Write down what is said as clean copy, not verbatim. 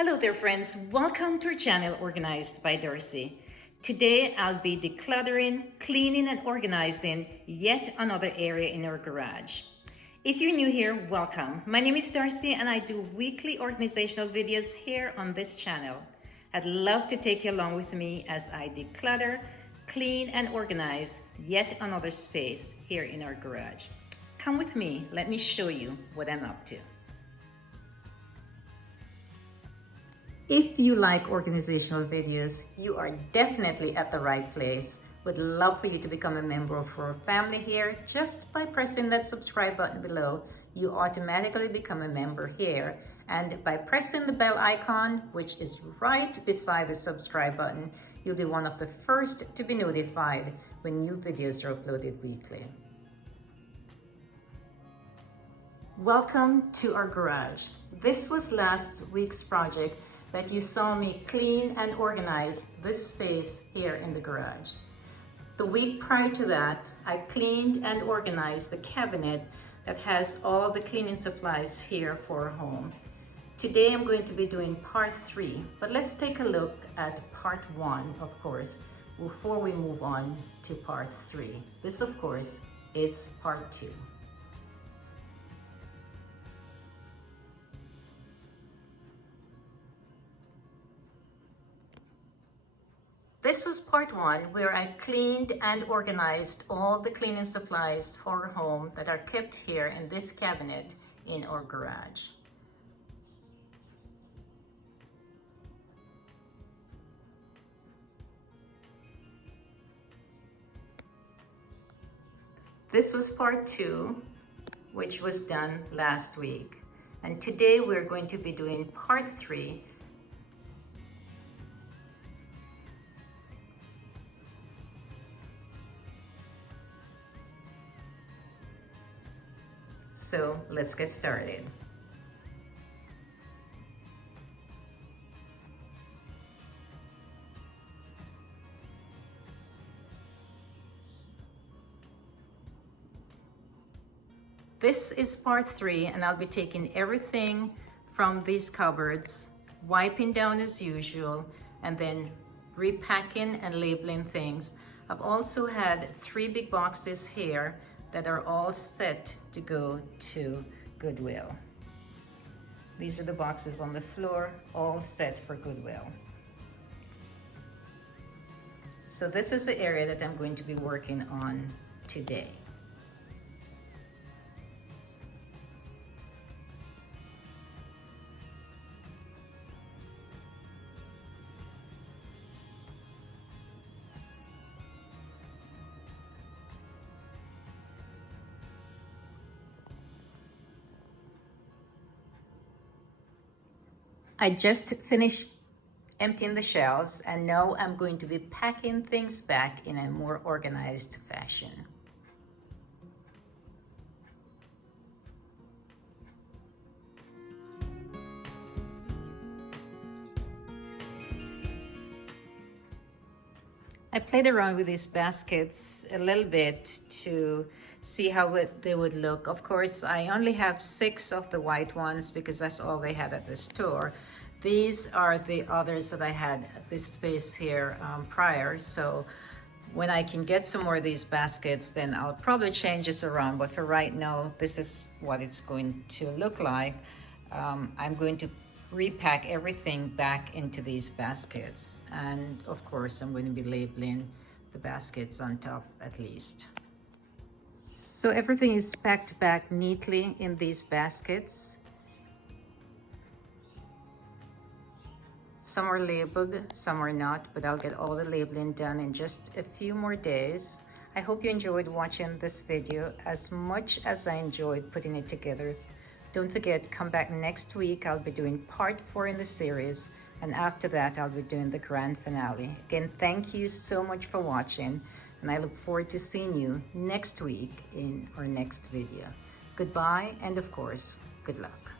Hello there friends, welcome to our channel Organized by Darci. Today I'll be decluttering, cleaning and organizing yet another area in our garage. If you're new here, welcome. My name is Darci and I do weekly organizational videos here on this channel. I'd love to take you along with me as I declutter, clean and organize yet another space here in our garage. Come with me, let me show you what I'm up to. If you like organizational videos, you are definitely at the right place. Would love for you to become a member of our family here. Just by pressing that subscribe button below, you automatically become a member here. And by pressing the bell icon, which is right beside the subscribe button, you'll be one of the first to be notified when new videos are uploaded weekly. Welcome to our garage. This was last week's project that you saw me clean and organize this space here in the garage. The week prior to that, I cleaned and organized the cabinet that has all the cleaning supplies here for our home. Today I'm going to be doing part 3, but let's take a look at part 1, of course, before we move on to part 3. This, of course, is part 2. This was part 1 where I cleaned and organized all the cleaning supplies for our home that are kept here in this cabinet in our garage. This was part 2, which was done last week. And today we're going to be doing part 3. So let's get started. This is part 3 and I'll be taking everything from these cupboards, wiping down as usual, and then repacking and labeling things. I've also had 3 big boxes here that are all set to go to Goodwill. These are the boxes on the floor, all set for Goodwill. So this is the area that I'm going to be working on today. I just finished emptying the shelves and now I'm going to be packing things back in a more organized fashion. I played around with these baskets a little bit to see how they would look. Of course, I only have 6 of the white ones because that's all they had at the store. These are the others that I had at this space here prior. So when I can get some more of these baskets, then I'll probably change this around. But for right now, this is what it's going to look like. I'm going to repack everything back into these baskets. And of course, I'm going to be labeling the baskets on top at least. So everything is packed back neatly in these baskets. Some are labeled, some are not, but I'll get all the labeling done in just a few more days. I hope you enjoyed watching this video as much as I enjoyed putting it together. Don't forget, come back next week. I'll be doing part 4 in the series, and after that, I'll be doing the grand finale. Again, thank you so much for watching, and I look forward to seeing you next week in our next video. Goodbye, and of course, good luck.